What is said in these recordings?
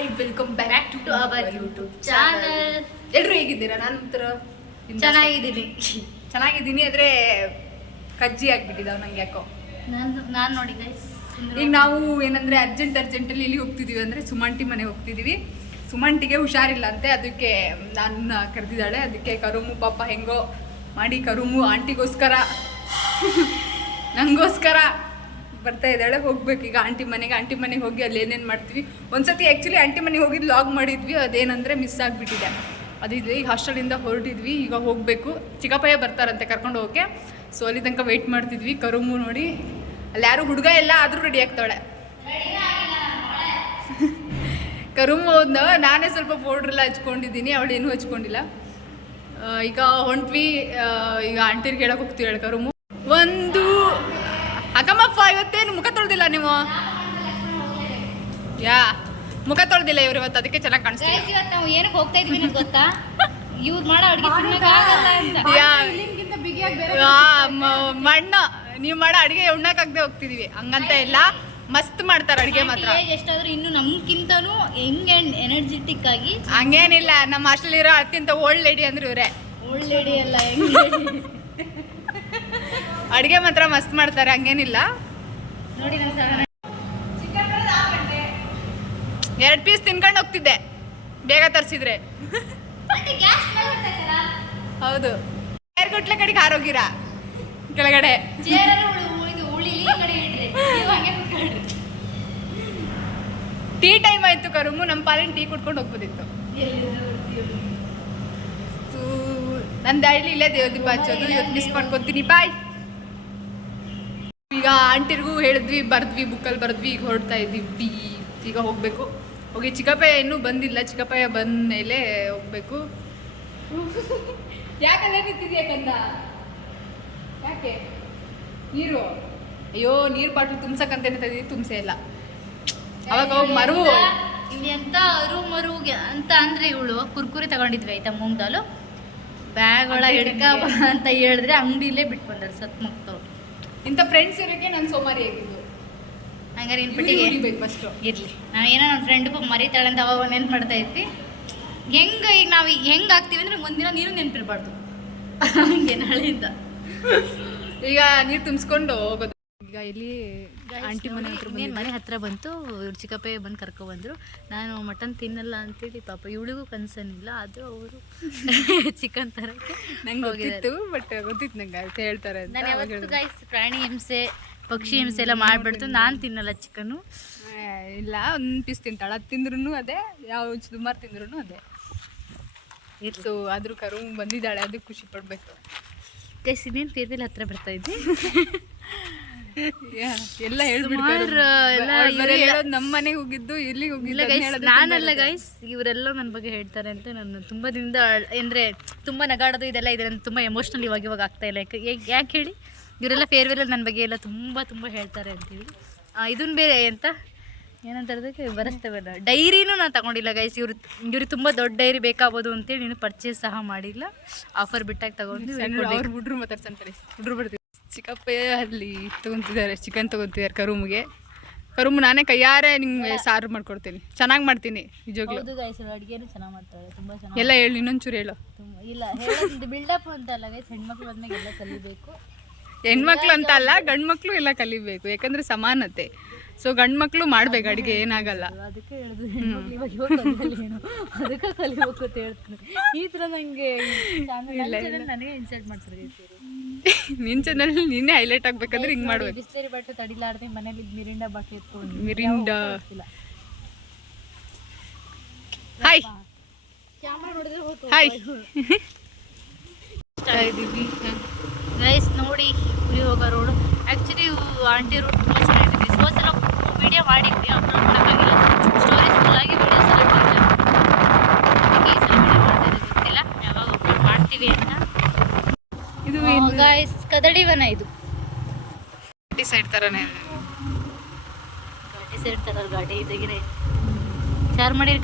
Hi welcome back to our YouTube channel. ಎಲ್ಲರೂ ಹೇಗಿದ್ದೀರಾ? ನಾನು ಒಂಥರ ಚೆನ್ನಾಗಿದ್ದೀನಿ ಆದರೆ ಕಜ್ಜಿ ಆಗ್ಬಿಟ್ಟಿದ್ದಾವೆ ನಂಗೆ ಯಾಕೋ. ನಾನು ನೋಡಿ ಗೈಸ್, ಈಗ ನಾವು ಏನಂದರೆ ಅರ್ಜೆಂಟಲ್ಲಿ ಇಲ್ಲಿ ಹೋಗ್ತಿದ್ದೀವಿ ಅಂದರೆ ಸುಮಂಟಿ ಮನೆಗೆ ಹೋಗ್ತಿದ್ದೀವಿ. ಸುಮಂಟಿಗೆ ಹುಷಾರಿಲ್ಲ ಅಂತೆ, ಅದಕ್ಕೆ ನನ್ನ ಕರೆದಿದ್ದಾಳೆ. ಅದಕ್ಕೆ ಕರುಮು ಪಾಪ ಹೆಂಗೋ ಮಾಡಿ ಕರುಮು ಆಂಟಿಗೋಸ್ಕರ ನನಗೋಸ್ಕರ ಬರ್ತಾ ಇದ್ದಾಳೆ. ಹೋಗ್ಬೇಕು ಈಗ ಆಂಟಿ ಮನೆಗೆ ಹೋಗಿ ಅಲ್ಲಿ ಏನೇನು ಮಾಡ್ತೀವಿ. ಒಂದ್ಸತಿ ಆ್ಯಕ್ಚುಲಿ ಆಂಟಿ ಮನೆಗೆ ಹೋಗಿದ್ದು ಲಾಗ್ ಮಾಡಿದ್ವಿ, ಅದೇನಂದರೆ ಮಿಸ್ ಆಗಿಬಿಟ್ಟಿದೆ. ಅದಿದ್ವಿ ಈಗ ಹಾಸ್ಟೆಲಿಂದ ಹೊರಟಿದ್ವಿ, ಈಗ ಹೋಗಬೇಕು. ಚಿಕ್ಕಪ್ಪಯ್ಯ ಬರ್ತಾರಂತೆ ಕರ್ಕೊಂಡು ಹೋಗೋಕ್ಕೆ. ಸೊ ಅಲ್ಲಿ ತನಕ ವೆಯ್ಟ್ ಮಾಡ್ತಿದ್ವಿ. ಕರುಮು ನೋಡಿ ಅಲ್ಲಿ ಯಾರು ಹುಡುಗ ಎಲ್ಲ ಆದರೂ ರೆಡಿ ಆಗ್ತಾಳೆ. ಕರುಮು ನಾನೇ ಸ್ವಲ್ಪ ಪೌಡ್ರೆಲ್ಲ ಹಚ್ಕೊಂಡಿದ್ದೀನಿ, ಅವಳೇನು ಹಚ್ಕೊಂಡಿಲ್ಲ. ಈಗ ಹೊಂಟ್ವಿ, ಈಗ ಆಂಟಿಗೆ ಹೇಳಕ್ಕೆ ಹೋಗ್ತೀವಿ. ಕರುಮು ಒಂದು ಅಕ್ಕಮ್ಮಪ್ಪ ಇವತ್ತೇನು ಮುಖ ತೊಳ್ದಿಲ್ಲ ನೀವು? ಮುಖ ತೊಳ್ದಿಲ್ಲ ಇವ್ರು ಇವತ್ತು, ಅದಕ್ಕೆ ಚೆನ್ನಾಗಿ ಕಾಣಿಸ್ತೀವಿ. ಇವತ್ತು ನಾವು ಏನಕ್ಕೆ ಹೋಗ್ತಾ ಇದೀವಿ ನಿಮ್ಗೆ ಗೊತ್ತಾ? ಇವ್ರು ಮಾಡೋ ಅಡುಗೆ ಮಣ್ಣು ನೀವು ಮಾಡೋ ಅಡುಗೆ ಉಣ್ಣಕ್ಕಾಗದೆ ಹೋಗ್ತಿದೀವಿ, ಹಂಗಂತ ಇಲ್ಲ. ಮಸ್ತ್ ಮಾಡ್ತಾರೆ ಅಡುಗೆ ಮಾತ್ರ. ಎಷ್ಟಾದ್ರೂ ಇನ್ನು ನಮ್ಗಿಂತನೂ ಹೆಂಗ್ ಎನರ್ಜೆಟಿಕ್ ಆಗಿ. ಹಂಗೇನಿಲ್ಲ, ನಮ್ಮ ಹಾಸ್ಟೆಲಿರೋ ಅತ್ಯಂತ ಓಲ್ಡ್ ಲೇಡಿ ಅಂದ್ರೆ ಇವರೇ. ಓಲ್ಡ್ ಲೇಡಿ ಅಲ್ಲ, ಅಡುಗೆ ಮಾತ್ರ ಮಸ್ತ್ ಮಾಡ್ತಾರೆ, ಹಂಗೇನಿಲ್ಲ. ನೋಡಿ ನಮ್ಮ 2 ಪೀಸ್ ತಿನ್ಕೊಂಡು ಹೋಗ್ತಿದ್ದೆ ಬೇಗ ತರಿಸಿದ್ರೆ. ಹೌದು, ಗಟ್ಲೆ ಕಡೆಗೆ ಆರೋಗ್ಯರ ಕೆಳಗಡೆ ಟೀ ಟೈಮ್ ಆಯ್ತು. ಕರುಮು ನಮ್ಮ ಪಾಲಿನ ಟೀ ಕುಡ್ಕೊಂಡು ಹೋಗ್ಬೋದಿತ್ತು. ನನ್ನ ಡೈಲಿ ಇಲ್ಲೇ ದೇವ್ರ ದೀಪ ಹಚ್ಚೋದು, ಇವತ್ತು ಮಿಸ್ ಮಾಡ್ಕೊತೀನಿ. ಬಾಯ್. ಈಗ ಆಂಟಿರ್ಗೂ ಹೇಳಿದ್ವಿ, ಬುಕ್ಕಲ್ಲಿ ಬರೆದ್ವಿ, ಈಗ ಹೊರಡ್ತಾ ಇದ್ದೀವಿ. ಈಗ ಹೋಗಬೇಕು. ಹೋಗಿ ಚಿಕ್ಕಪ್ಪಯ್ಯ ಇನ್ನೂ ಬಂದಿಲ್ಲ, ಚಿಕ್ಕಪ್ಪಯ್ಯ ಬಂದ ಮೇಲೆ ಹೋಗ್ಬೇಕು. ಯಾಕಲ್ಲ ನಿಂತಿದ್ಯಾ ಕಂದ? ಯಾಕೆ ನೀರು? ಅಯ್ಯೋ, ನೀರು ಬಾಟ್ಲು ತುಂಬ್ಸಕ್ಕಂತ ತುಂಬಿಸೇ ಇಲ್ಲ. ಅವಾಗ ಹೋಗಿ ಮರು ಎಂತ ಮರು ಅಂತ ಅಂದ್ರೆ ಇವಳು ಕುರ್ಕುರಿ ತಗೊಂಡಿದ್ವಿ ಆಯ್ತಾ, ಮೂಂಗ್ ದಾಲು ಬ್ಯಾಗ್ ಒಳಗೆ ಹಿಡ್ಕ ಅಂತ ಹೇಳಿದ್ರೆ ಅಂಗಡಿಲೇ ಬಿಟ್ಟು ಬಂದಾರೆ ಸತ್ ಮಕ್ತವ್ರು. ಇಂಥ ಫ್ರೆಂಡ್ಸ್ ಇರೋಕ್ಕೆ ನಾನು ಸೋಮಾರಿ ಆಗಿದ್ದು. ಹಂಗಾರೆ ಇನ್ ಪಟ್ಟಿಗೆ ಫಸ್ಟು ಇರಲಿ. ನಾವೇನೋ ನನ್ನ ಫ್ರೆಂಡ್ ಮರಿತಾಳೆ ಅಂತ ಅವಾಗ ನೆನ್ಪು ಮಾಡ್ತಾ ಇದ್ವಿ. ಹೆಂಗೆ ಈಗ ನಾವು ಹೆಂಗೆ ಆಗ್ತೀವಿ ಅಂದರೆ ಮುಂದಿನ ನೀರು ನೆನಪಿರ್ಬಾರ್ದು. ಹಂಗೆ ನಾಳೆಯಿಂದ ಈಗ ನೀರು ತುಂಬಿಸ್ಕೊಂಡು ಹೋಗೋದು. ಈಗ ಇಲ್ಲಿ ಆಂಟಿ ಮನೆ ಹತ್ರ ಬಂತು. ಇವ್ರು ಚಿಕ್ಕಪ್ಪಯ್ಯ ಬಂದು ಕರ್ಕೊಬಂದರು. ನಾನು ಮಟನ್ ತಿನ್ನಲ್ಲ ಅಂತೇಳಿ ಪಾಪ ಇವಳಿಗೂ ಕನ್ಸರ್ನ್ ಇಲ್ಲ, ಆದರೂ ಅವರು ಚಿಕನ್ ತರಕ್ಕೆ ನಂಗೆ ಗೊತ್ತಿತ್ತು. ಬಟ್ ಗೊತ್ತಿತ್ತು ನಂಗೆ ಅಂತ ಹೇಳ್ತಾರೆ. ನಾನು ಯಾವತ್ತು ಗೈಸ್ ಪ್ರಾಣಿ ಹಿಂಸೆ ಪಕ್ಷಿ ಹಿಂಸೆ ಎಲ್ಲ ಮಾಡಿಬಿಡ್ತು. ನಾನು ತಿನ್ನಲ್ಲ ಚಿಕನ್ನು. ಇಲ್ಲ, ಒಂದು ಪೀಸ್ ತಿಂತಾಳೆ, ಅದು ತಿಂದ್ರೂ ಅದೇ, ಯಾವ ಸುಮಾರು ತಿಂದ್ರೂ ಅದೇ. ಸೊ ಆದರೂ ಕರು ಬಂದಿದ್ದಾಳೆ, ಅದಕ್ಕೆ ಖುಷಿ ಪಡಬೇಕು. ಗೈಸ್ ಇನ್ನೇನು ಫೇರ್ವೆಲ್ ಹತ್ರ ಬರ್ತಾ ಇದ್ವಿ. ಎಲ್ಲ ಹೇಳ್ಬಿಡ್ತಾರೆ, ನಮ್ಮ ಮನೆಗೆ ಹೋಗಿದ್ದು, ಎಲ್ಲಿಗೆ ಹೋಗಿಲ್ಲ ಗೈಸ್. ನಾನಲ್ಲ ಗೈಸ್, ಇವರೆಲ್ಲ ನನ್ನ ಬಗ್ಗೆ ಹೇಳ್ತಾರೆ ಅಂತ. ನಾನು ತುಂಬ ದಿನದ ಅಂದರೆ ತುಂಬ ನಗಾಡೋದು ಇದೆಲ್ಲ ಇದೆ. ನಾನು ತುಂಬ ಎಮೋಷ್ನಲ್ ಇವಾಗ ಆಗ್ತಾ ಇಲ್ಲ. ಯಾಕೆ ಹೇಳಿ, ಇವರೆಲ್ಲ ಫೇರ್ವೆಲಲ್ಲಿ ನನ್ನ ಬಗ್ಗೆ ಎಲ್ಲ ತುಂಬ ಹೇಳ್ತಾರೆ ಅಂತೇಳಿ. ಇದನ್ನು ಬೇರೆ ಅಂತ ಏನಂತ ಅದಕ್ಕೆ ಬರೆಸ್ತೇವೆ. ಡೈರಿನೂ ನಾನು ತಗೊಂಡಿಲ್ಲ ಗೈಸ್. ಇವ್ರಿಗೆ ತುಂಬ ದೊಡ್ಡ ಡೈರಿ ಬೇಕಾಗ್ಬೋದು ಅಂತೇಳಿ ನೀನು ಪರ್ಚೇಸ್ ಸಹ ಮಾಡಿಲ್ಲ. ಆಫರ್ ಬಿಟ್ಟಾಗಿ ತಗೊಂಡು ಅವ್ರು ಹುಡ್ರು ಮಾತಾಡ್ಸಂತಾರೆ. ಹುಡ್ರು ಬರ್ತೀವಿ. ಚಿಕ್ಕಪ್ಪಯ್ಯ ಅಲ್ಲಿ ತೊಗೊತಿದ್ದಾರೆ, ಚಿಕನ್ ತೊಗೊತಿದ್ದಾರೆ ಕರುಮಿಗೆ. ಕರುಮು ನಾನೇ ಕೈಯಾರೆ ನಿಮಗೆ ಸಾರು ಮಾಡ್ಕೊಡ್ತೀನಿ, ಚೆನ್ನಾಗಿ ಮಾಡ್ತೀನಿ ನಿಜವಾಗ್ಲೂ. ಅಡುಗೆನೂ ಚೆನ್ನಾಗಿ ಮಾಡ್ತಾರೆ, ತುಂಬ ಚೆನ್ನಾಗಿ. ಎಲ್ಲ ಹೇಳಿ, ಇನ್ನೊಂಚೂರು ಹೇಳು. ಇಲ್ಲ ಹೇಳೋದು ಬಿಲ್ಡಪ್ ಅಂತ ಅಲ್ಲ ಗೈಸ್, ಹೆಣ್ಮಕ್ಳು ಬಂದಾಗ ಎಲ್ಲ ಕಲಿಬೇಕು. ಹೆಣ್ಮಕ್ಳು ಅಂತ ಅಲ್ಲ, ಗಂಡು ಮಕ್ಕಳು ಎಲ್ಲ ಕಲಿಬೇಕು, ಯಾಕಂದರೆ ಸಮಾನತೆ. ಸೊ ಗಂಡು ಮಕ್ಕಳು ಮಾಡ್ಬೇಕು ಅಡುಗೆ, ಏನಾಗಲ್ಲ. ಅದಕ್ಕೆ ಹೇಳೋದು ಅದಕ್ಕೆ ಕಲಿಬೇಕು ಅಂತ ಹೇಳ್ತೀನಿ. ಈ ಥರ ನನಗೆ ನನಗೆ ಇನ್ಸಲ್ಟ್ ಮಾಡ್ತಾರೆ. ನಿನ್ನ ಚಾನಲ್ ನೀನೇ ಹೈಲೈಟ್ ಆಗ್ಬೇಕಂದ್ರೆ ಹಿಂಗೆ ಮಾಡ್ಬೇಕು. ಬಿಸ್ಲೇರಿ ಬಾಟ್ಲು ತಡಿಲಾರ್ದೆ ಮನೇಲಿ ಮಿರಿಂಡಾ ಬಾಟ್ಲು ಎತ್ಕೊಂಡು ಮಿರಿಂಡಾ. ಹಾಯ್ ಕ್ಯಾಮ್ರಾ ನೋಡಿದ್ರೆ ಹಾಯ್ ಇದ್ದೀವಿ ಗೈಸ್. ನೋಡಿ ಇಲ್ಲಿ ಹೋಗೋ ರೋಡು. ಆ್ಯಕ್ಚುಲಿ ಆಂಟಿ ರೋಡ್ ತುಂಬ ಚೆನ್ನಾಗಿದೆ. ಸೋಸೆಲ್ಲ ವೀಡಿಯೋ ಮಾಡಿದ್ವಿ, ಅಪ್ಲೋಡ್ ಮಾಡೋಕ್ಕಾಗಿಲ್ಲ. ಸ್ಟೋರೇಜ್ ಫುಲ್ಲಾಗಿ ವೀಡಿಯೋಸ್ ಎಲ್ಲ ಮಾಡಿದ್ವಿ. ಅದಕ್ಕೆ ಈ ಸಲ ವೀಡಿಯೋ ಮಾಡ್ತಿದ್ದೆ, ಗೊತ್ತಿಲ್ಲ ಯಾವಾಗ ಅಪ್ಲೋಡ್ ಮಾಡ್ತೀವಿ ಅಂತ. ಇದು ಗೈಸ್ ಕದಡಿ ವನ. ಇದು ಘಾಟಿ ಸೈಡ್ ಥರನೇ, ಘಾಟಿ ಸೈಡ್ ಥರ ಘಾಟಿ ಇದಾಗಿದೆ. ಚಾರ್ಮಡಿ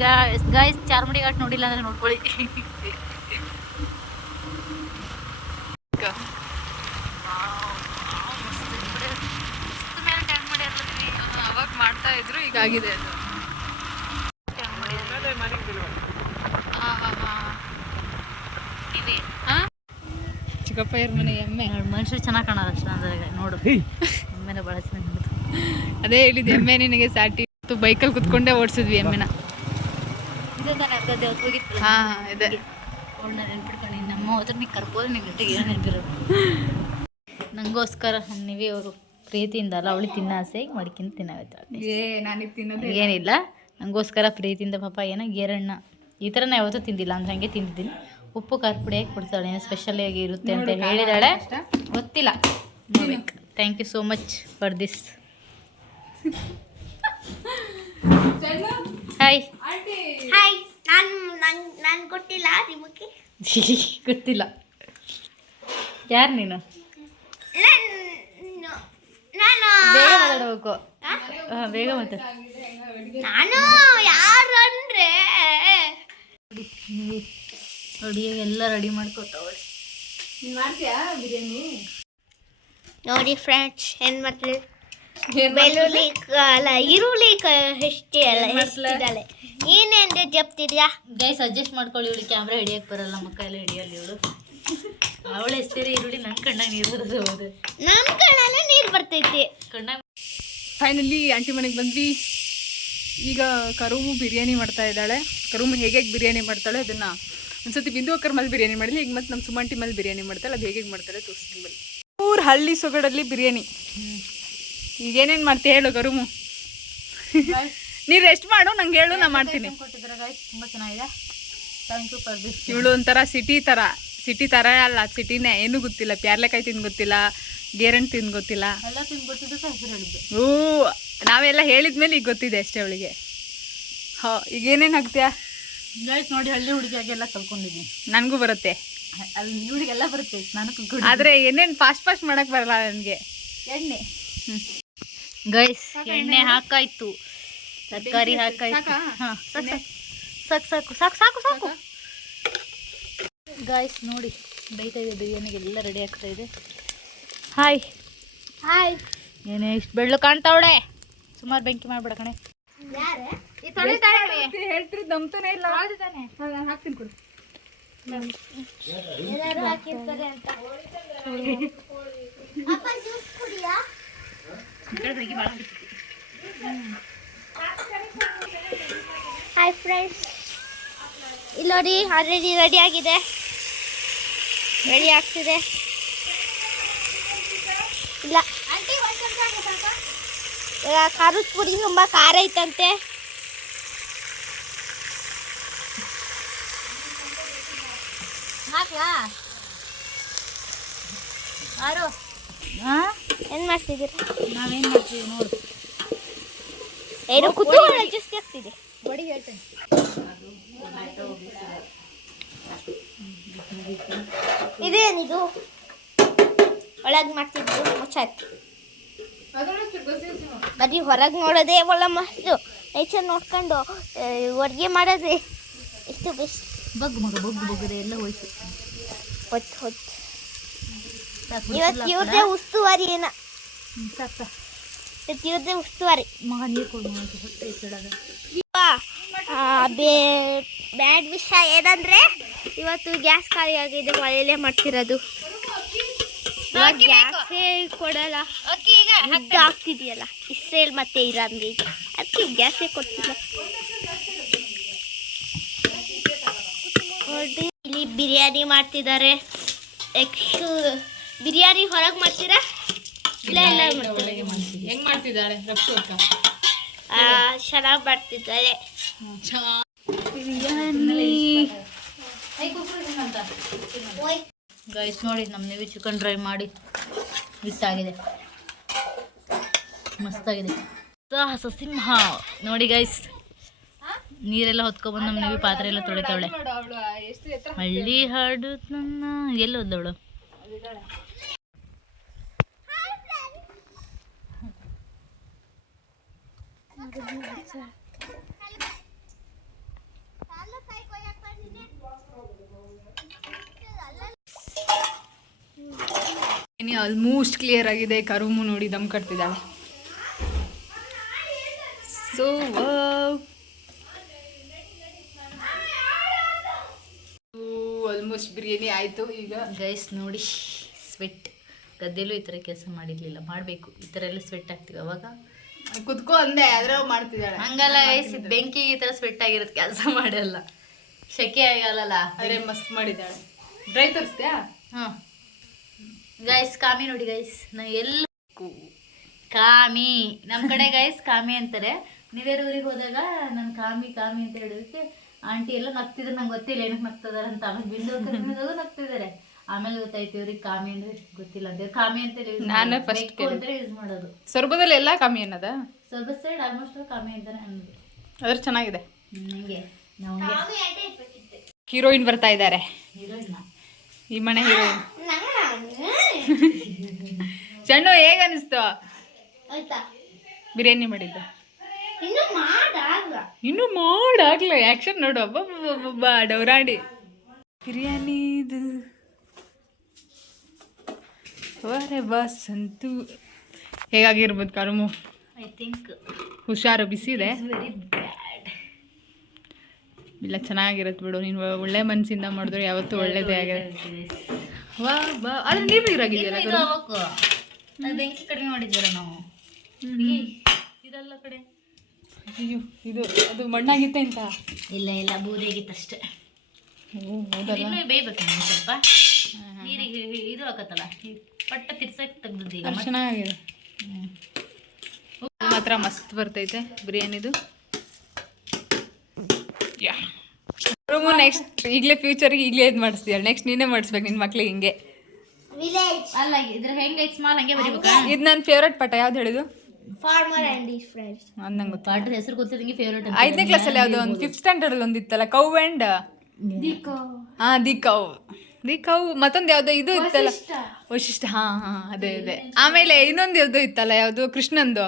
ಗೈಸ್, ಚಾರ್ಮಡಿ ಘಾಟ್ ನೋಡಿಲ್ಲ ಅಂದರೆ ನೋಡ್ಕೊಳ್ಳಿ. ಅವಾಗ ಮಾಡ್ತಾ ಇದ್ರು, ಈಗ ಆಗಿದೆ ಅದು. ಚಿಕ್ಕಪ್ಪಯ್ಯರ ಮನೆ ಎಮ್ಮೆ. ಮನುಷ್ಯರು ಚೆನ್ನಾಗಿ ಕಾಣೋದು ಅಷ್ಟೇ ಅಂದ್ರೆ ನೋಡು ಎಮ್ಮೆನ ಭಾಳ ಚೆನ್ನಾಗಿ ನೋಡು. ಅದೇ ಹೇಳಿದ್ದು ಎಮ್ಮೆ ನಿನಗೆ ಸಾಟಿ. ಬೈಕಲ್ಲಿ ಕುತ್ಕೊಂಡೇ ಓಡಿಸಿದ್ವಿ ಎಮ್ಮೆನ. ಇದೇ ತಾನೇ ಅರ್ಗದೆ ಹೋಗಿತ್ತು. ಹಾಂ ಇದೆ. ಅವಳನ್ನ ನೆನ್ಪಿಟ್ಕೊಂಡು ನಮ್ಮ ಹೋದ್ರೆ ನೀನು ಕರ್ಬೋದು ನಿನ್ನ ಜೊತೆಗೆ ಏನು ನೆನಪಿರೋದು. ನನಗೋಸ್ಕರ ನೀವೇ ಅವರು ಪ್ರೀತಿಯಿಂದ ಅಲ್ಲ ಅವಳಿಗೆ ತಿನ್ನೋ ಆಸೆ ಮಾಡ್ಕೊಂಡು ತಿನ್ನೋಯ್ತು. ನಾನೀಗ ತಿನ್ನೋದು ಏನಿಲ್ಲ, ನನಗೋಸ್ಕರ ಪ್ರೀತಿಯಿಂದ ಪಾಪ ಏನೋ ಗೇರಣ್ಣ ಈ ಥರ ನಾ ಯಾವತ್ತೂ ತಿಂದಿಲ್ಲ ಅಂದ್ರೆ ಹಂಗೆ ತಿಂದಿದ್ದೀನಿ. ಉಪ್ಪು ಖಾರ ಪುಡಿ ಹಾಕಿ ಕೊಡ್ತಾಳೆ, ಏನೋ ಸ್ಪೆಷಲ್ ಆಗಿ ಇರುತ್ತೆ ಅಂತ ಹೇಳಿದಾಳೆ. ಗೊತ್ತಿಲ್ಲ. Thank you so much for this. Hi hi. ನಾನು ಗೊತ್ತಿಲ್ಲ ನಿಮಗೆ. ಗೊತ್ತಿಲ್ಲ ಯಾರು ನೀನು? ನಾನು ಬೇಗ ಮಾತಾಡಬೇಕು. ಹಾಂ ಬೇಗ ಮಾತಾಡ. ನಾನು ಯಾರಂದ್ರೆ ನೋಡಿ ಎಲ್ಲ ರೆಡಿ ಮಾಡ್ಕೊತಾವಳೆ. ಮಾಡ್ತೀಯಾ ಬಿರಿಯಾನಿ? ನೋಡಿ ಫ್ರೆಂಡ್ಸ್ ಏನು ಮಾಡ್ತೀವಿ, ಬೆಳ್ಳುಳ್ಳಿ ಅಲ್ಲ ಈರುಳ್ಳಿ ಎಷ್ಟೇ ಅಲ್ಲ ಎಷ್ಟಿದ್ದಾಳೆ. ಏನೇನು ಜಪ್ತಿದ್ಯಾ ಗೈಸ್ ಅಡ್ಜಸ್ಟ್ ಮಾಡ್ಕೊಳ್ಳಿ. ಇವಳು ಕ್ಯಾಮ್ರಾ ಹಿಡಿಯೋಕ್ಕೆ ಬರಲ್ಲ, ಮಕ್ಕ ಎಲ್ಲ ಹಿಡಿಯಲ್ಲ ಇವಳು. ಅವಳು ಎಸ್ತೀರಿ ಈರುಳ್ಳಿ ನನ್ನ ಕಣ್ಣಾಗ ನೀರು ಬರೋದು. ಹೌದು, ನನ್ನ ಕಣ್ಣಲ್ಲೇ ನೀರು ಬರ್ತೈತಿ ಕಣ್ಣಾಗ. ಫೈನಲಿ ಆಂಟಿ ಮನೆಗೆ ಬಂದ್ವಿ. ಈಗ ಕರುಮು ಬಿರಿಯಾನಿ ಮಾಡ್ತಾ ಇದ್ದಾಳೆ. ಕರುಮು ಹೇಗೆ ಬಿರಿಯಾನಿ ಮಾಡ್ತಾಳೆ ಅದನ್ನು ಒಂದ್ಸತಿ ಬಿಂದು ಅಕ್ಕರ ಮೇಲೆ ಬಿರಿಯಾನಿ ಮಾಡಿದ್ಲಿ. ಈಗ ಮತ್ತೆ ನಮ್ಮ ಸುಮಂಟಿ ಮೇಲೆ ಬಿರಿಯಾನಿ ಮಾಡ್ತಾಳೆ. ಅದು ಹೇಗೆ ಮಾಡ್ತಾಳೆ ತೋರಿಸ್ತೀನಿ ಬನ್ನಿ. ಊರು ಹಳ್ಳಿ ಸೊಗಡಲ್ಲಿ ಬಿರಿಯಾನಿ. ಈಗ ಏನೇನು ಮಾಡ್ತೀಯ ಹೇಳು ಕರುಮು? ನೀನು ರೆಸ್ಟ್ ಮಾಡು, ನಂಗೆ ಹೇಳು, ನಾ ಮಾಡ್ತೀನಿ. ಕೊಟ್ಟಿದ್ದಾರೆ ಗೈಸ್, ತುಂಬ ಚೆನ್ನಾಗಿದೆ. Thank you for this. ಇವಳು ಒಂಥರ ಸಿಟಿ ಥರ ಅಲ್ಲ, ಸಿಟಿನೇ. ಏನೂ ಗೊತ್ತಿಲ್ಲ. ಪ್ಯಾರ್ಲೆಕಾಯಿ ತಿಂದು ಗೊತ್ತಿಲ್ಲ, ಗೇರಣ್ಣು ತಿಂದು ಗೊತ್ತಿಲ್ಲ. ಎಲ್ಲ ತಿಂದು ಗೊತ್ತಿದ್ದು ಹೆಸರು ಹೇಳಿದ್ದು. ನಾವೆಲ್ಲ ಹೇಳಿದ್ಮೇಲೆ ಈಗ ಗೊತ್ತಿದೆ ಅಷ್ಟೇ ಅವಳಿಗೆ. ಈಗ ಏನೇನು ಹಾಕ್ತೀಯಾ ಗೈಸ್? ನೋಡಿ ಹಳ್ಳಿ ಹುಡುಗಿಯಾಗೆಲ್ಲ ಕಲ್ಕೊಂಡಿದ್ದೀನಿ. ನನಗೂ ಬರುತ್ತೆ, ಅಲ್ಲಿ ಹುಡುಗಿಗೆಲ್ಲ ಬರುತ್ತೆ, ನಾನು ಕಲ್ಕೊಂಡು. ಆದರೆ ಏನೇನು ಫಾಸ್ಟ್ ಮಾಡಕ್ಕೆ ಬರಲ್ಲ ನನಗೆ. ಎಣ್ಣೆ ಗೈಸ್, ಎಣ್ಣೆ ಹಾಕಾಯ್ತು, ತರಕಾರಿ ಹಾಕಾಯ್ತು. ಹಾಂ ಸಾಕು ಸಾಕು ಸಾಕು ಸಾಕು ಸಾಕು. ಗಾಯ್ಸ್ ನೋಡಿ ಬೈತಾ ಇದೆ, ಬಿರಿಯಾನಿಗೆಲ್ಲ ರೆಡಿ ಆಗ್ತಾ ಇದೆ. Hi hi. ಏನೇ ಇಷ್ಟು ಬೆಳ್ಳು ಕಾಣ್ತಾವಳೆ, ಸುಮಾರು ಬೆಂಕಿ ಮಾಡ್ಬೇಡ ಕಣೆ. ಹೇಳ್ತಿರಿ ನಂಬ್ತಾನೆ ಇಲ್ಲ. ಹಾಕ್ತೀನಿ ಕೊಡು. ಎಲ್ಲರೂ ಹಾಕಿರ್ತಾರೆ ಅಂತ. ಅಪ್ಪ ಜ್ಯೂಸ್ ಕುಡಿಯಾ? ಹಾಯ್ ಫ್ರೆಂಡ್ಸ್, ಇಲ್ಲಿ ನೋಡಿ ಆಲ್ರೆಡಿ ರೆಡಿ ಆಗಿದೆ, ರೆಡಿ ಆಗ್ತಿದೆ. ಇಲ್ಲ ಈಗ ಖಾರದ ಪುಡಿ ತುಂಬ ಖಾರ ಐತಂತೆ. ಹಾಕ್ಲಾ ಯಾರು? ಹಾಂ ಏನು ಮಾಡ್ತಿದ್ದೀರಾ? ನಾವೇನು ಮಾಡ್ತೀವಿ ನೋಡು. ಏನು ಕುತೂಹಲ ಜಾಸ್ತಿ ಆಗ್ತಿದೆ. ಬಡಿ ಹೇಳ್ತೇನೆ. ಇದೇನಿದು ಒಳಗೆ ಮಾಡ್ತಿದ್ದು ಮುಚ್ಚಾಯ್ತು. ಬರೀ ಹೊರಗೆ ನೋಡೋದೇ ಒಳ್ಳ ಮಸ್ತು. ನೇಚರ್ ನೋಡ್ಕೊಂಡು ಅಡುಗೆ ಮಾಡೋದೇ ಎಷ್ಟು ಬೆಸ್ಟ್. ಬಗ್ಗು ಮಗ ಬಗ್ಗದೆ ಎಲ್ಲ ಹೋಯ್ತು. ಹೊತ್ತು ಇವತ್ತು ಇವ್ರದೇ ಉಸ್ತುವಾರಿ ಏನ, ಸಾಕು ಇವತ್ತು ಇವ್ರದೇ ಉಸ್ತುವಾರಿ. ಮಗ ನೀರು ಕೊಡು ಹೊಟ್ಟೆ ಇಟ್ಟಳಗ. ಬ್ಯಾಡ್ ವಿಷಯ ಏನಂದ್ರೆ ಇವತ್ತು ಗ್ಯಾಸ್ ಖಾಲಿ ಆಗಿದೆ, ಒಳ್ಳೆ ಮಾಡ್ತಿರೋದು. ಗ್ಯಾಸೇ ಕೊಡಲ್ಲ, ಯುದ್ಧ ಆಗ್ತಿದೆಯಲ್ಲ ಇಸ್ರೇಲ್ ಮತ್ತೆ ಇರಾನ್ಗೆ, ಅದಕ್ಕೆ ಗ್ಯಾಸೇ ಕೊಡ್ತಿಲ್ಲ. ನೋಡಿ ಇಲ್ಲಿ ಬಿರಿಯಾನಿ ಮಾಡ್ತಿದ್ದಾರೆ. ಬಿರಿಯಾನಿ ಹೊರಗೆ ಮಾಡ್ತೀರಾ ಇಲ್ಲ ಎಲ್ಲ ಹೆಂಗ್ ಮಾಡ್ತಿದ್ದಾಳೆ ರಕ್ಷು ಅಕ್ಕ? ಚೆನ್ನಾಗಿ ಮಾಡ್ತಿದ್ದಾರೆ. ಗೈಸ್ ನೋಡಿ ನಮ್ಮ ನೀವು ಚಿಕನ್ ಡ್ರೈ ಮಾಡಿ ಇಷ್ಟಾಗಿದೆ, ಮಸ್ತಾಗಿದೆ. ಸಾಹಸ ಸಿಂಹ ನೋಡಿ ಗೈಸ್, ನೀರೆಲ್ಲ ಹೊತ್ಕೊಬಂದು ನಮ್ಮ ನೀವು ಪಾತ್ರೆ ಎಲ್ಲ ತೊಳಿತಾವಳೆ. ಹಳ್ಳಿ ಹಾಡು ನನ್ನ ಎಲ್ಲಿ ಹೋದವಳು? ಆಲ್ಮೋಸ್ಟ್ ಕ್ಲಿಯರ್ ಆಗಿದೆ. ಕರುಮು ನೋಡಿ ದಮ್ ಕಟ್ತಿದ್ದಾಳೆ. ಸೊ ಆಲ್ಮೋಸ್ಟ್ ಬಿರಿಯಾನಿ ಆಯಿತು. ಈಗ ಗೈಸ್ ನೋಡಿ ಸ್ವೆಟ್, ಗದ್ದೆಲ್ಲೂ ಈ ಥರ ಕೆಲಸ ಮಾಡಿರಲಿಲ್ಲ, ಮಾಡಬೇಕು ಈ ಥರ ಎಲ್ಲ ಸ್ವೆಟ್ ಆಗ್ತೀವಿ ಅವಾಗ. ಕುತ್ಕೋ ಅಂದೆ ಆದ್ರೆ ಮಾಡ್ತಿದ್ದಾಳೆ. ಹಂಗಲ್ಲ ಗೈಸ್, ಬೆಂಕಿಗೆ ಈ ಥರ ಸ್ವೆಟ್ ಆಗಿರೋದು ಕೆಲಸ ಮಾಡಲ್ಲ, ಶೆಕೆ ಆಗಲ್ಲ. ಅರೆ ಮಸ್ತ್ ಮಾಡಿದ್ದಾಳೆ. ಡ್ರೈ ತೋರಿಸ್ತೀಯಾ? ಹಾಂ ಗೈಸ್ ಕಾಮಿ ನೋಡಿ ಗೈಸ್, ನಾ ಎಲ್ಲ ಕಾಮಿ ನಮ್ಮ ಕಡೆ ಗೈಸ್ ಕಾಮಿ ಅಂತಾರೆ. ನೀವೇರು ಊರಿಗೆ ಹೋದಾಗ ನಾನು ಕಾಮಿ ಕಾಮಿ ಅಂತ ಹೇಳೋದಕ್ಕೆ ಆಂಟಿ ಎಲ್ಲ ನಗ್ತಿದ್ರು, ನಂಗೆ ಗೊತ್ತಿಲ್ಲ ಏನಕ್ಕೆ ನಗ್ತಿದಾರೆ ಅಂತ. ಆಮೇಲೆ ಬಿಂದು ನಗ್ತಿದ್ದಾರೆ, ಆಮೇಲೆ ಗೊತ್ತಾಯ್ತು ಇವ್ರಿಗೆ ಕಾಮಿ ಅಂದ್ರೆ ಗೊತ್ತಿಲ್ಲ ಅಂತ. ಕಾಮಿ ಅಂತ ನಾನು ಫಸ್ಟ್ ಅಂದ್ರೆ ಯೂಸ್ ಮಾಡೋದು. ಸೊರಬದಲ್ಲಿ ಎಲ್ಲ ಕಮ್ಮಿ ಅನ್ನೋದ, ಸ್ವಲ್ಪ ಸೈಡ್ ಆಲ್ಮೋಸ್ಟ್ ಕಾಮಿ ಅಂತಾನೆ ಅನ್ನೋದು. ಅದ್ರ ಚೆನ್ನಾಗಿದೆ. ಹಂಗೆ ನಾವು ಹೀರೋಯಿನ್ ಬರ್ತಾ ಇದ್ದಾರೆ, ಹೀರೋಯಿನ್ ಈ ಮನೆ ಹೀರೋಯಿನ್. ಚಣ್ಣು ಹೇಗ ಅನಿಸ್ತು ಆಯ್ತಾ ಬಿರಿಯಾನಿ ಮಾಡಿದ್ದು? ಇನ್ನು ಮಾಡಾಗ್ಲ ಆಕ್ಷನ್ ನೋಡು. ಅಬ್ಬಬ್ಬಬ್ಬ ಡೌರಾಡಿ ಬಿರಿಯಾನಿದು ವರೆ ಬಸಂತು. ಹೇಗಾಗಿರ್ಬೋದು ಕರುಮು? ಐ ಥಿಂಕ್ ಹುಷಾರು, ಬಿಸಿ ಇದೆ ವೆರಿ ಬ್ಯಾಡ್. ಇಲ್ಲ ಚೆನ್ನಾಗಿರತ್ತೆ ಬಿಡು, ನೀನು ಒಳ್ಳೆ ಮನಸ್ಸಿಂದ ಮಾಡಿದ್ರೆ ಯಾವತ್ತೂ ಒಳ್ಳೇದೇ ಆಗಿರುತ್ತೆ. ವಾ ಬಾ ಆದ್ರೆ ನೀವು ಇರಾಗಿದ್ದೀರಾ ಬೆಂಕಿ ಕಡಿಮೆ ಮಾಡಿದ್ದೀರ ನಾವು. ಇದೆಲ್ಲ ಕಡೆ ಅಯ್ಯೋ ಇದು ಅದು ಮಣ್ಣಾಗಿತ್ತೆ ಅಂತ. ಇಲ್ಲ ಇಲ್ಲ ಬೂದಿಯಾಗಿತ್ತಷ್ಟೇ. ಹೌದಲ್ಲ, ಇನ್ನೂ ಬೇಯ್ಬೇಕು ನಮ್ಗೆ ಸ್ವಲ್ಪ ನೀರಿಗೆ ಇದು ಹಾಕತ್ತಲ್ಲ, ಪಟ್ಟ ತಿರ್ಸಕ್ಕೆ ತೆಗ್ದದ್ದು ಈಗ. ಚೆನ್ನಾಗಿದೆ ಮಾತ್ರ, ಮಸ್ತ್ ಬರ್ತೈತೆ ಬಿರಿಯಾನಿದು. ನೆಕ್ಸ್ಟ್ ಈಗಲೇ ಫ್ಯೂಚರ್ಗೆ ಈಗಲೇ ಇದು ಮಾಡಿಸ್ತೀಯ, ನೆಕ್ಸ್ಟ್ ನೀನೇ ಮಾಡಿಸ್ಬೇಕು ನಿನ್ನ ಮಕ್ಳಿಗೆ ಹಿಂಗೆ. ವಿಲೇಜ್ ಅಲ್ಲ ಇದ್ರ ಹೆಂಗೆ ಸ್ಮಾಲ್ ಹಂಗೆ ಬರಿಬೇಕಾ? ಇದು ನನ್ನ ಫೇವ್ರೇಟ್ ಪಾಠ ಯಾವ್ದು ಹೇಳಿದು? Farmer and his friends. ಅದು ನಂಗೆ ಗೊತ್ತು. ಪಾಠದ ಹೆಸರು ಗೊತ್ತಿದ್ದಂಗೆ ಫೇವ್ರೇಟ್. 5ನೇ ಕ್ಲಾಸಲ್ಲಿ ಯಾವುದೋ ಒಂದು 5th ಸ್ಟ್ಯಾಂಡರ್ಡಲ್ಲಿ ಒಂದು ಇತ್ತಲ್ಲ, ಕೌ ಆ್ಯಂಡ್ ದಿ ಕೌ. ಮತ್ತೊಂದು ಯಾವುದೋ ಇದು ಇತ್ತಲ್ಲ, ವಶಿಷ್ಠ. ಹಾಂ ಅದೇ ಅದೇ. ಆಮೇಲೆ ಇನ್ನೊಂದು ಯಾವುದೋ ಇತ್ತಲ್ಲ, ಯಾವುದು ಕೃಷ್ಣಂದು.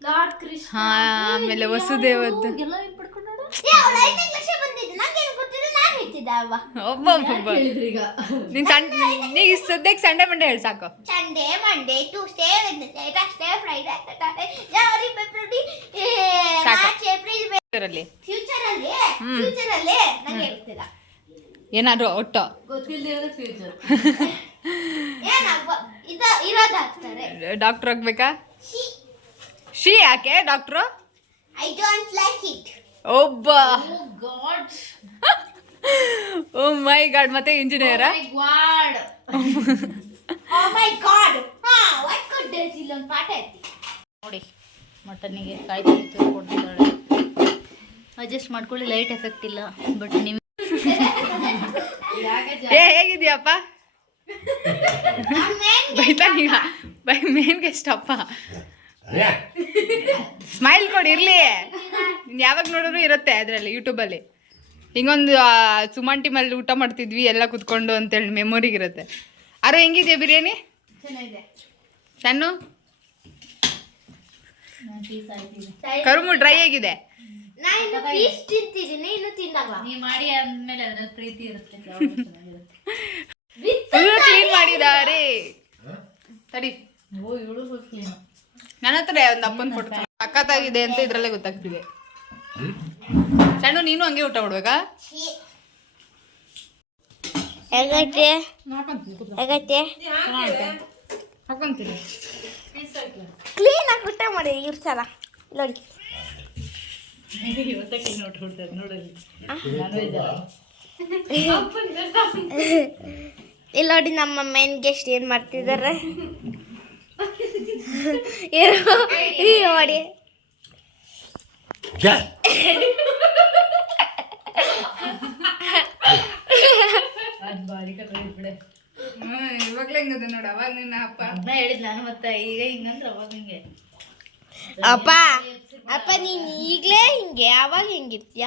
ಲಾರ್ಡ್ ಕೃಷ್ಣ. ಹಾಂ ಆಮೇಲೆ ವಸುದೇವದ್ದು. ಎಲ್ಲ ಪಡ್ಕೊಂಡು ಒಬ್ಬೊಬ್ಬ ನೀನು ನೀ ಸದ್ಯಕ್ಕೆ ಸಂಡೆ ಮಂಡೆ ಹೇಳಿ ಸಾಕು. Sunday Monday Tuesday Wednesday Thursday Friday Saturday January February March April ಇದರಲ್ಲಿ ಫ್ಯೂಚರ್ ಅಲ್ಲಿ ನಂಗೆ ಹೇಳ್ತಿಲ್ಲ ಏನಾದ್ರು ಒಟ್ಟು ಗೊತ್ತಿಲ್ಲದೆ ಫ್ಯೂಚರ್ ಇರೋದಾಗ್ತಾರೆ. ಡಾಕ್ಟರ್ ಆಗ್ಬೇಕಾ? ಶಿ ಯಾಕೆ doctor? I don't like it. ಒಬ್ಬ ಗಾಡ್, ಓ ಮೈ ಗಾಡ್. ಮತ್ತೆ ಇಂಜಿನಿಯರಾ? God, oh my God. What could this ಇಲ್ಲೊಂದು ಪಾಠ ಐತಿ ನೋಡಿ. ಮಟನ್ನಿಗೆ ಕಾಯಿ ತುರಿ ಕೊಡ್ತಿದ್ದಾಳೆ. ಅಡ್ಜಸ್ಟ್ ಮಾಡ್ಕೊಳ್ಳಿ, ಲೈಟ್ ಎಫೆಕ್ಟ್ ಇಲ್ಲ. ಬಟ್ ನೀವು ಹೇಗಿದ್ಯಪ್ಪ? ಬೈತಾನೀಗ ಮೇನ್ ಗೆಸ್ಟಪ್ಪ. ಸ್ಮೈಲ್ ಕೊಡಿ ಇರ್ಲಿ, ಯಾವಾಗ ನೋಡಿದ್ರು ಇರುತ್ತೆ ಅದರಲ್ಲಿ ಯೂಟ್ಯೂಬಲ್ಲಿ. ಹಿಂಗೊಂದು ಸುಮನ್ ಟೀಮಲ್ಲಿ ಊಟ ಮಾಡ್ತಿದ್ವಿ ಎಲ್ಲ ಕುತ್ಕೊಂಡು ಅಂತೇಳಿ ಮೆಮೊರಿಗಿರುತ್ತೆ. ಅರೆ ಹೆಂಗಿದೆಯಾ ಬಿರಿಯಾನಿ? ಚೆನ್ನಾಗಿದೆ. ಸಣ್ಣ ಕರುಮು ಡ್ರೈ ಆಗಿದೆ. ನಾನು ಇನ್ನು ಪೀಸ್ ತಿಂತಿದ್ದೀನಿ, ಇನ್ನು ತಿನ್ನಲ್ಲ. ನೀವು ಮಾಡಿ ಅಂದಮೇಲೆ ಅದ್ರಲ್ಲಿ ಪ್ರೀತಿ ಇರುತ್ತೆ. ಫುಲ್ ಕ್ಲೀನ್ ಮಾಡಿದ್ದಾರೆ. ತಡಿ, ಓ ಇವಳು ಕ್ಲೀನ್. ನನ್ನ ಹತ್ರ ಒಂದು ಅಪ್ಪನ ಫೋಟೋ ಸಖತ್ತಾಗಿದೆ ಅಂತ ಇದ್ರಲ್ಲೇ ಗೊತ್ತಾಗ್ತಿದೆ. ಸಣ್ಣ ನೀನು ಹಂಗೆ ಊಟ ಮಾಡ್ಬೇಕಾ? ಹೇಗೈತೆ ಹೇಗೈತೆ? ಹಾಕೊಂತೀನಿ. ಕ್ಲೀನಾಗಿ ಊಟ ಮಾಡಿ ಇವ್ರ ಸಲ ನೋಡಿ. ಇಲ್ಲಿ ನೋಡಿ ನಮ್ಮ ಮೇನ್ ಗೆಸ್ಟ್ ಏನು ಮಾಡ್ತಿದ್ದಾರೆ ಮಾಡಿ. ಇವಾಗ್ಲೇ ಹಿಂಗದ ನೋಡ, ಅವಾಗ ನಿನ್ನ ಅಪ್ಪ ಅದನ್ನ ಹೇಳಿದ್ ನಾನು. ಮತ್ತೆ ಈಗ ಹಿಂಗಂದ್ರೆ ಅವಾಗ ಹಿಂಗೆ. ಅಪ್ಪ ನೀನು ಈಗಲೇ ಹಿಂಗೆ, ಅವಾಗ ಹೆಂಗಿರ್ತೀಯ?